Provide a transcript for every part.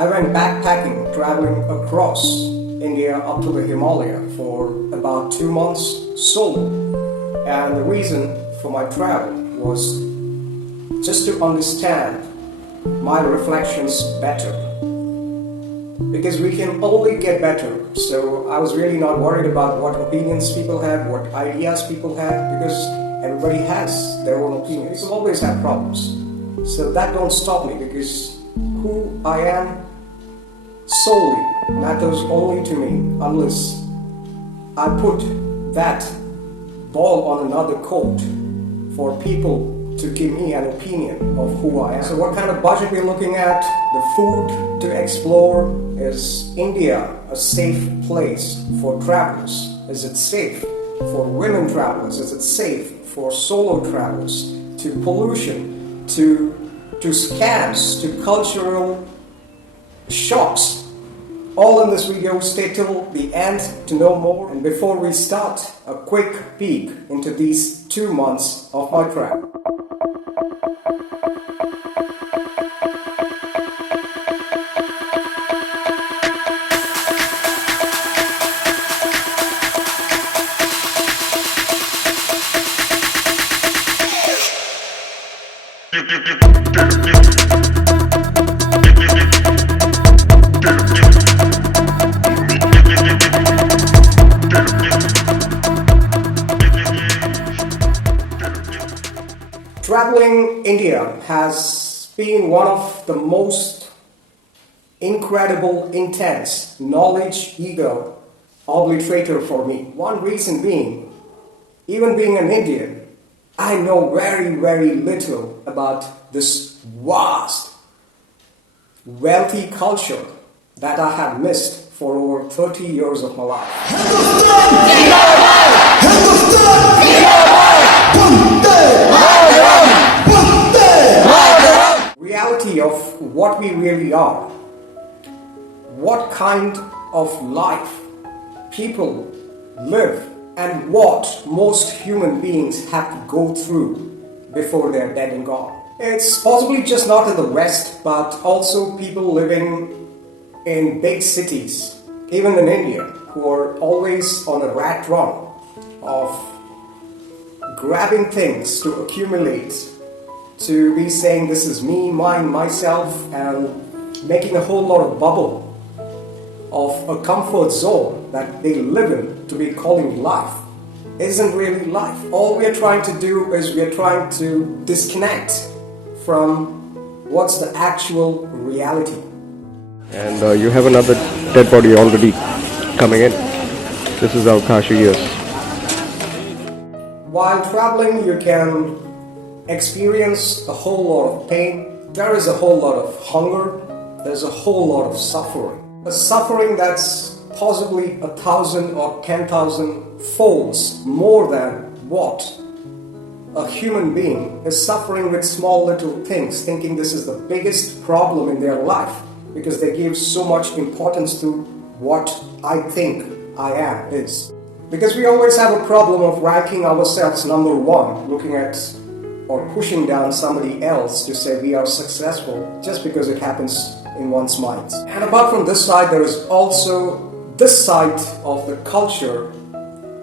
I went backpacking, traveling across India up to the Himalaya for about 2 months solo. And the reason for my travel was just to understand my reflections better. Because we can only get better. So I was really not worried about what opinions people have, what ideas people have, because everybody has their own opinions. People always have problems. So that don't stop me, because who I am solely matters only to me unless I put that ball on another court for people to give me an opinion of who I am. So what kind of budget we're looking at, the food to explore, is India a safe place for travelers? Is it safe for women travelers? Is it safe for solo travelers? To pollution, to scams, to cultural shocks. All in this video. Stay till the end to know more. And before we start, a quick peek into these 2 months of my travel. Traveling India has been one of the most incredible, intense, knowledge ego obliterator for me. One reason being, even being an Indian, I know very, very little about this vast, wealthy culture that I have missed for over 30 years of my life. Reality of what we really are, what kind of life people live, and what most human beings have to go through before they're dead and gone. It's possibly just not in the West, but also people living in big cities, even in India, who are always on a rat run of grabbing things to accumulate, to be saying this is me, mine, myself, and making a whole lot of bubble of a comfort zone that they live in to be calling life. Isn't really life. All we are trying to do is we are trying to disconnect from what's the actual reality. And you have another dead body already coming in. This is how Kashi is. While traveling, you can experience a whole lot of pain. There is a whole lot of hunger. There's a whole lot of suffering. A suffering that's possibly 1,000 or 10,000 folds more than what a human being is suffering with small little things, thinking this is the biggest problem in their life because they give so much importance to what I think I am is. Because we always have a problem of ranking ourselves number one, looking at or pushing down somebody else to say we are successful just because it happens in one's mind. And apart from this side, there is also this side of the culture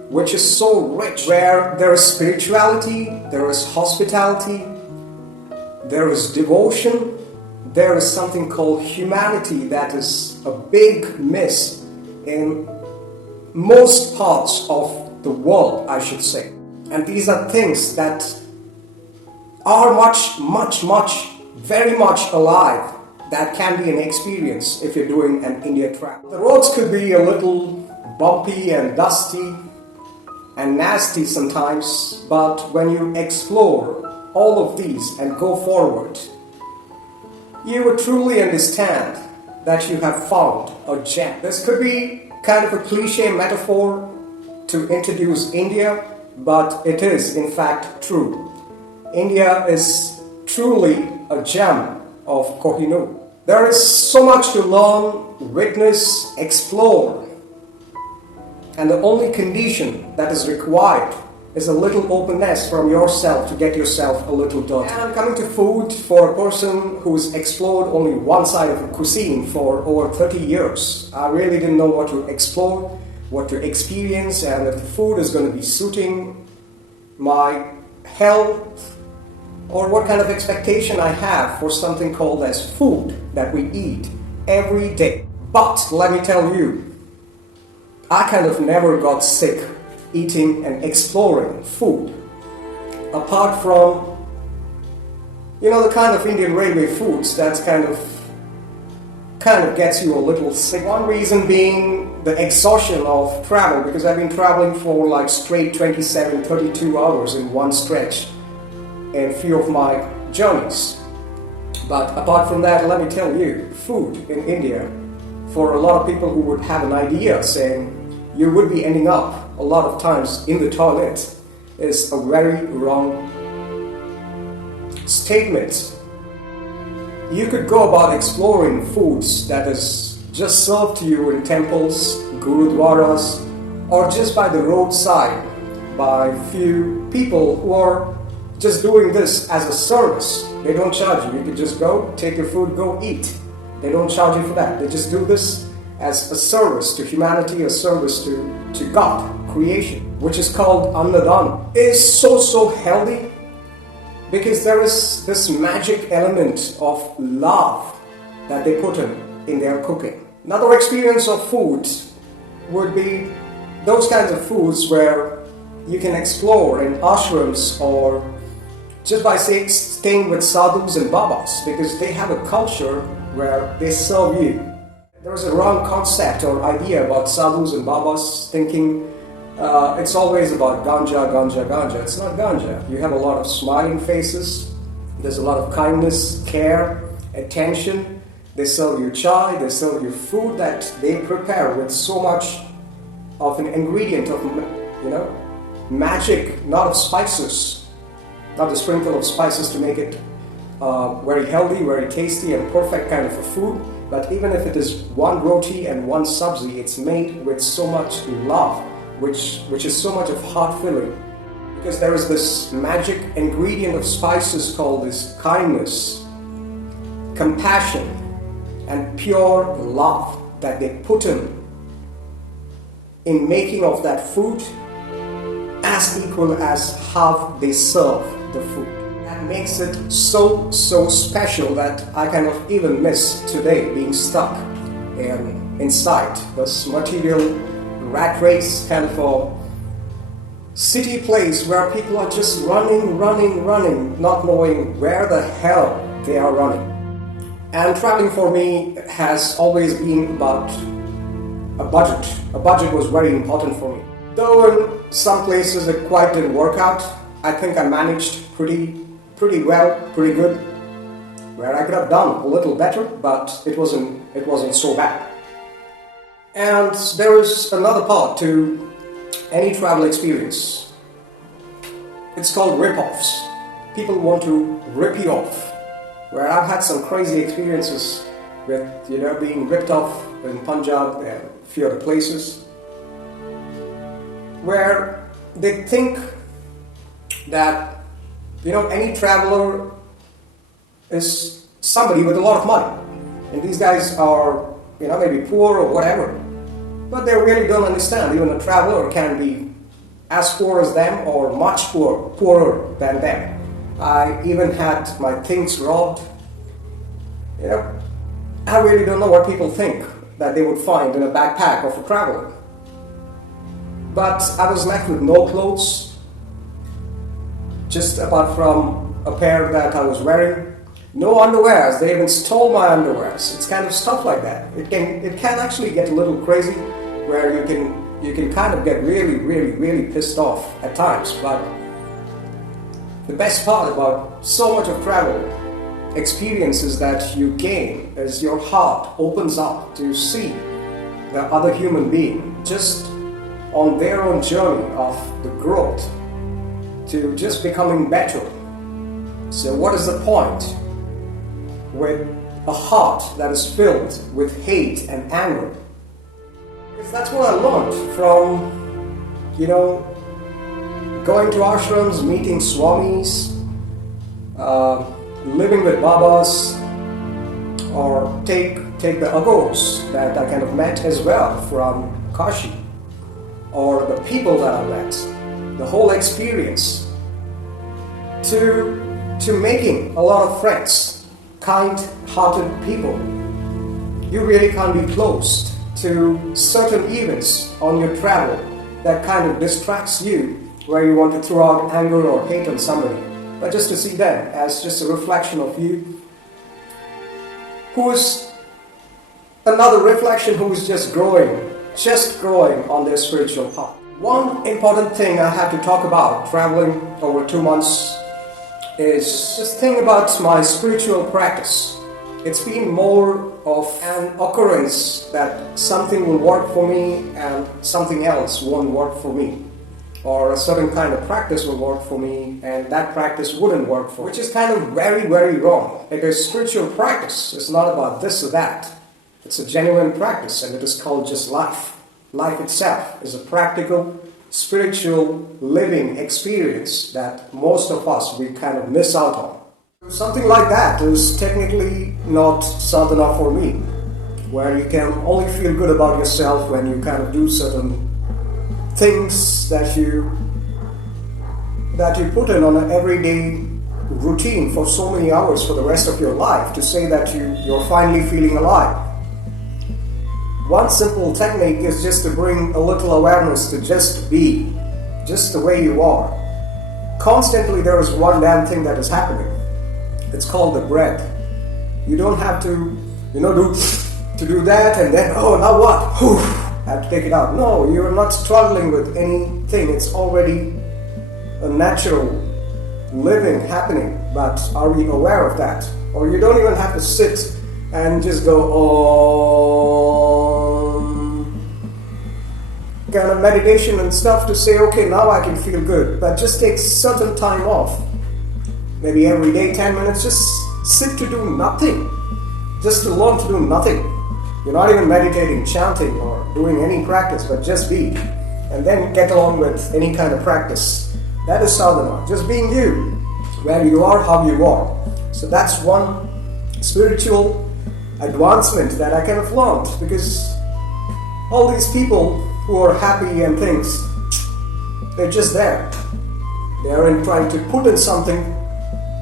which is so rich, where there is spirituality, there is hospitality, there is devotion, there is something called humanity that is a big miss in most parts of the world, I should say. And these are things that are very much alive, that can be an experience if you're doing an India travel. The roads could be a little bumpy and dusty and nasty sometimes, but when you explore all of these and go forward, you will truly understand that you have found a gem. This could be kind of a cliche metaphor to introduce India, but it is in fact true. India is truly a gem of Kohinoor. There is so much to learn, witness, explore, and the only condition that is required is a little openness from yourself to get yourself a little dirty. And coming to food, for a person who's explored only one side of a cuisine for over 30 years, I really didn't know what to explore, what to experience, and if the food is going to be suiting my health, or what kind of expectation I have for something called as food that we eat every day. But let me tell you, I kind of never got sick eating and exploring food. Apart from, the kind of Indian railway foods that kind of gets you a little sick. One reason being the exhaustion of travel, because I've been traveling for like straight 27, 32 hours in one stretch in a few of my journeys. But apart from that, let me tell you, food in India, for a lot of people who would have an idea saying you would be ending up a lot of times in the toilet, is a very wrong statement. You could go about exploring foods that is just served to you in temples, gurudwaras, or just by the roadside by few people who are just doing this as a service. They don't charge you. You can just go, take your food, go eat. They don't charge you for that. They just do this as a service to humanity, a service to God, creation, which is called Annadana. It is so healthy because there is this magic element of love that they put in their cooking. Another experience of food would be those kinds of foods where you can explore in ashrams or just by staying with sadhus and babas, because they have a culture where they serve you. There is a wrong concept or idea about sadhus and babas, thinking it's always about ganja, ganja, ganja. It's not ganja. You have a lot of smiling faces, there's a lot of kindness, care, attention. They serve you chai, they serve you food that they prepare with so much of an ingredient of, magic, not of spices, not the sprinkle of spices to make it very healthy, very tasty and perfect kind of a food. But even if it is one roti and one sabzi, it's made with so much love, which is so much of heart filling. Because there is this magic ingredient of spices called this kindness, compassion, and pure love that they put in making of that food, as equal as how they serve the food. That makes it so special that I kind of even miss today being stuck inside this material rat race kind of a city place where people are just running, not knowing where the hell they are running. And traveling for me has always been about a budget. A budget was very important for me. Though in some places it quite didn't work out, I think I managed pretty well, pretty good. Where I could have done a little better, but it wasn't so bad. And there is another part to any travel experience. It's called rip-offs. People want to rip you off. Where I've had some crazy experiences with, being ripped off in Punjab and a few other places, where they think that, any traveler is somebody with a lot of money. And these guys are, maybe poor or whatever. But they really don't understand. Even a traveler can be as poor as them or much poorer than them. I even had my things robbed. I really don't know what people think that they would find in a backpack of a traveler. But I was left with no clothes, just apart from a pair that I was wearing. No underwears. They even stole my underwears. It's kind of stuff like that. It can actually get a little crazy, where you can kind of get really pissed off at times. But the best part about so much of travel experiences that you gain is your heart opens up to see the other human being just on their own journey of the growth to just becoming better. So what is the point with a heart that is filled with hate and anger? Because that's what I learned from, going to ashrams, meeting swamis, living with babas, or take the agos that I kind of met as well from Kashi, or the people that I met, the whole experience, to making a lot of friends, kind-hearted people. You really can't be closed to certain events on your travel that kind of distracts you, where you want to throw out anger or hate on somebody, but just to see them as just a reflection of you, who is another reflection, who is just growing on their spiritual path. One important thing I have to talk about traveling over 2 months is just think about my spiritual practice. It's been more of an occurrence that something will work for me and something else won't work for me. Or a certain kind of practice will work for me and that practice wouldn't work for me. Which is kind of very, very wrong. Because spiritual practice is not about this or that. It's a genuine practice and it is called just life. Life itself is a practical, spiritual, living experience that most of us, we kind of miss out on. Something like that is technically not sadhana for me, where you can only feel good about yourself when you kind of do certain things that you put in on an everyday routine for so many hours for the rest of your life to say that you're finally feeling alive. One simple technique is just to bring a little awareness to just be, just the way you are. Constantly there is one damn thing that is happening. It's called the breath. You don't have to, do that and then, oh, now what? Whew, have to take it out. No, you're not struggling with anything. It's already a natural living happening. But are we aware of that? Or you don't even have to sit and just go, kind of meditation and stuff to say, okay, now I can feel good. But just take certain time off. Maybe every day, 10 minutes, just sit to do nothing. Just to learn to do nothing. You're not even meditating, chanting, or doing any practice, but just be. And then get along with any kind of practice. That is sadhana. Just being you. Where you are, how you are. So that's one spiritual advancement that I kind of learned. Because all these people who are happy and things, they're just there. They aren't trying to put in something,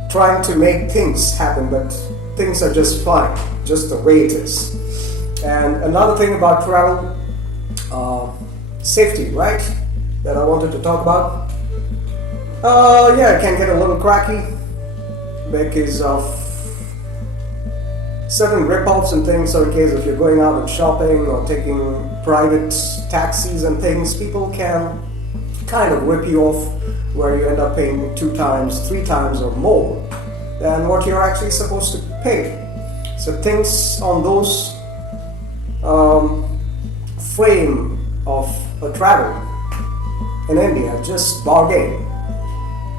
trying to make things happen, but things are just fine, just the way it is. And another thing about travel, safety, right? That I wanted to talk about. It can get a little cracky because of certain rip-offs and things. So in case if you're going out and shopping or taking private taxis and things, people can kind of rip you off, where you end up paying 2 times, 3 times or more than what you're actually supposed to pay. So things on those frame of a travel in India, just bargain.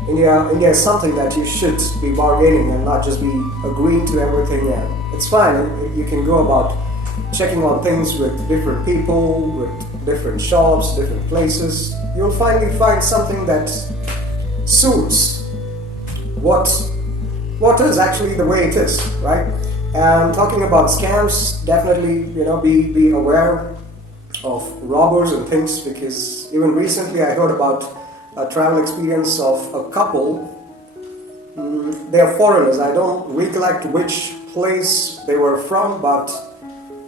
India is something that you should be bargaining and not just be agreeing to everything. And it's fine. You can go about checking on things with different people, with different shops, different places. You'll finally find something that suits what is actually the way it is, right? And talking about scams, definitely, be aware of robbers and things, because even recently I heard about a travel experience of a couple. They are foreigners. I don't recollect which place they were from, but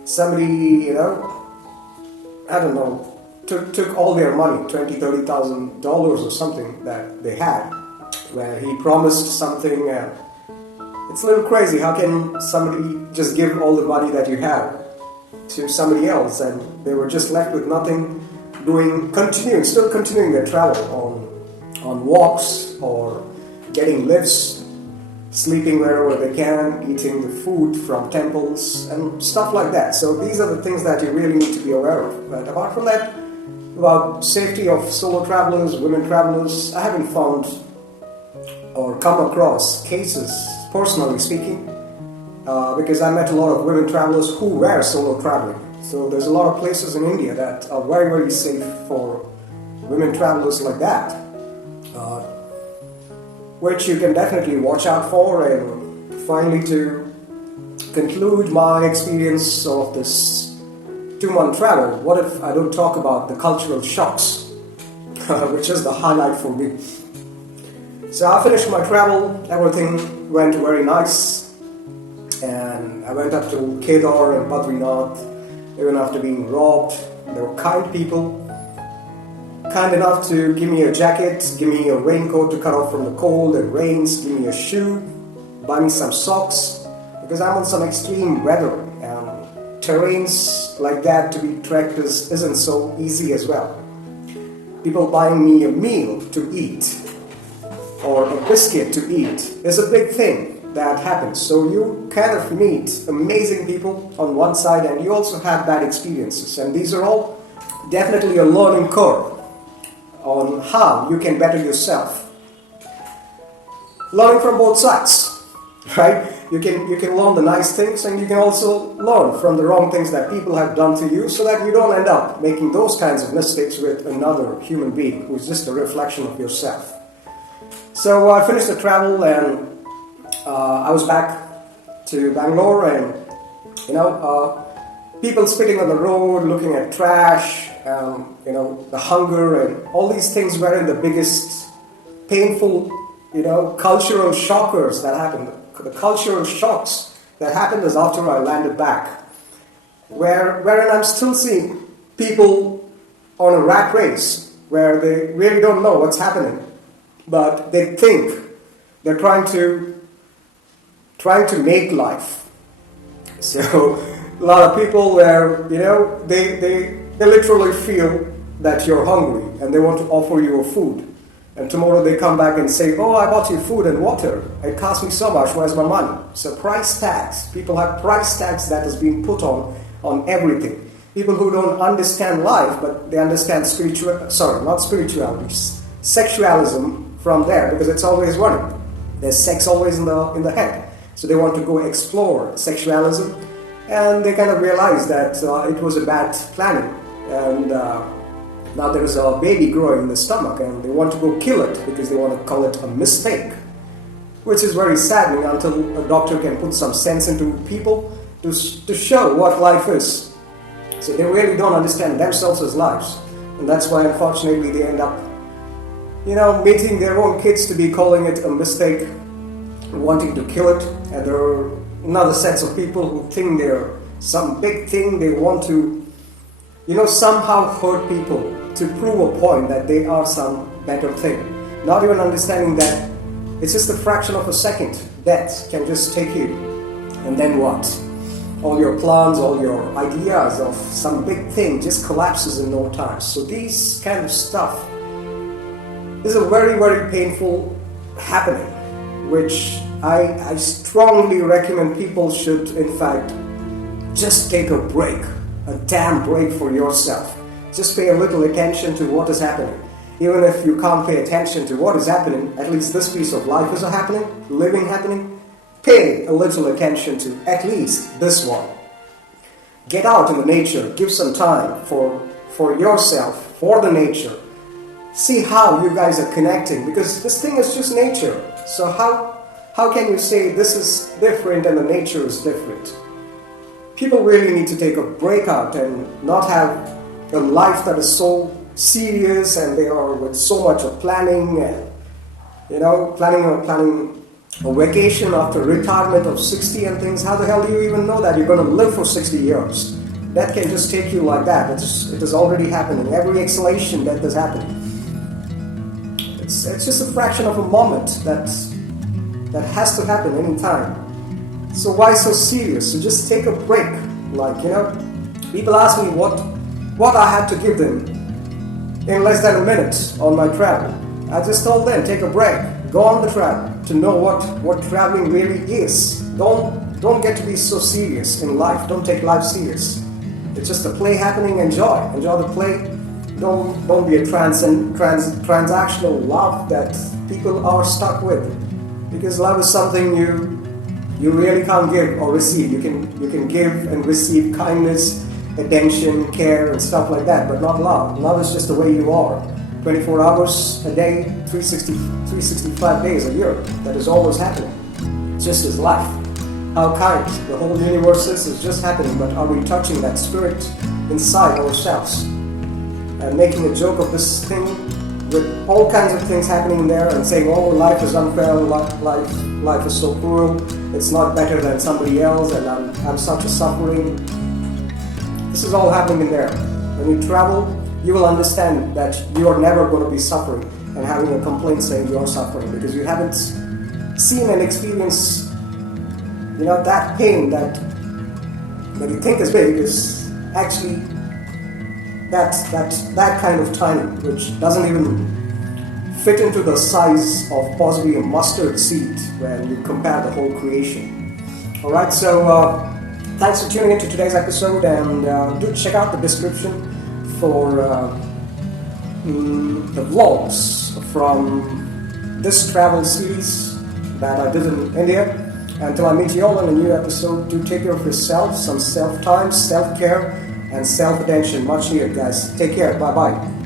somebody, I don't know, took all their money, $20,000, $30,000 or something that they had, where he promised something. It's a little crazy. How can somebody just give all the money that you have to somebody else, and they were just left with nothing, still continuing their travel on walks or getting lifts, sleeping wherever they can, eating the food from temples and stuff like that. So these are the things that you really need to be aware of. But apart from that, about safety of solo travelers, women travelers, I haven't found or come across cases, personally speaking, because I met a lot of women travelers who were solo traveling. So there's a lot of places in India that are very, very safe for women travelers like that. which you can definitely watch out for. And finally, to conclude my experience of this 2-month travel, what if I don't talk about the cultural shocks, which is the highlight for me. So I finished my travel, everything went very nice, and I went up to Kedar and Badrinath, even after being robbed. There were kind people, kind enough to give me a jacket, give me a raincoat to cut off from the cold and rains, give me a shoe, buy me some socks, because I'm on some extreme weather, and terrains like that to be trekked isn't so easy as well. People buying me a meal to eat or a biscuit to eat is a big thing that happens. So you kind of meet amazing people on one side, and you also have bad experiences, and these are all definitely a learning curve on how you can better yourself. Learning from both sides, right? You can learn the nice things, and you can also learn from the wrong things that people have done to you, so that you don't end up making those kinds of mistakes with another human being who's just a reflection of yourself. So I finished the travel, and I was back to Bangalore, and people spitting on the road, looking at trash, the hunger, and all these things were the biggest painful, cultural shockers that happened. The cultural shocks that happened is after I landed back, wherein I'm still seeing people on a rat race where they really don't know what's happening, but they think they're trying to make life. So a lot of people where they literally feel that you're hungry and they want to offer you a food. And tomorrow they come back and say, oh, I bought you food and water. It cost me so much. Where's my money? So price tags. People have price tags that is being put on everything. People who don't understand life, but they understand sexualism from there, because it's always running. There's sex always in the head. So they want to go explore sexualism, and they kind of realize that it was a bad planning. And now there is a baby growing in the stomach, and they want to go kill it because they want to call it a mistake, which is very saddening until a doctor can put some sense into people to show what life is. So they really don't understand themselves as lives, and that's why unfortunately they end up meeting their own kids to be calling it a mistake, wanting to kill it. And there are another sets of people who think they're some big thing. They want to somehow hurt people to prove a point that they are some better thing, not even understanding that it's just a fraction of a second. Death can just take you, and then what? All your plans, all your ideas of some big thing just collapses in no time. So these kind of stuff is a very, very painful happening, which I strongly recommend people should, in fact, just take a break, a damn break for yourself. Just pay a little attention to what is happening. Even if you can't pay attention to what is happening, at least this piece of life is happening, happening. Pay a little attention to at least this one. Get out in the nature, give some time for yourself, for the nature. See how you guys are connecting, because this thing is just nature. So how can you say this is different and the nature is different? People really need to take a break out and not have a life that is so serious, and they are with so much of planning and planning a vacation after retirement of 60 and things. How the hell do you even know that you're going to live for 60 years? That can just take you like that. It is already happening. Every exhalation that is happening. It's just a fraction of a moment that has to happen anytime. So why so serious? So just take a break. People ask me what I had to give them in less than a minute on my travel. I just told them, take a break, go on the travel to know what traveling really is. Don't get to be so serious in life. Don't take life serious. It's just a play happening. Enjoy the play. Don't be a transactional love that people are stuck with, because love is something you really can't give or receive. You can give and receive kindness, attention, care, and stuff like that, but not love. Love is just the way you are. 24 hours a day, 365 days a year. That is always happening. Just as life. How kind the whole universe is just happening, but are we touching that spirit inside ourselves? And making a joke of this thing with all kinds of things happening there and saying, oh, life is unfair, life is so cruel, it's not better than somebody else, and I'm such a suffering. This is all happening in there. When you travel, you will understand that you are never going to be suffering and having a complaint saying you are suffering, because you haven't seen and experienced, that pain that you think is big is actually that kind of tiny, which doesn't even fit into the size of possibly a mustard seed when you compare the whole creation. Alright, so thanks for tuning into today's episode, and do check out the description for the vlogs from this travel series that I did in India. Until I meet you all in a new episode, do take care of yourself, some self-time, self-care, and self-attention. Much needed, guys. Take care. Bye-bye.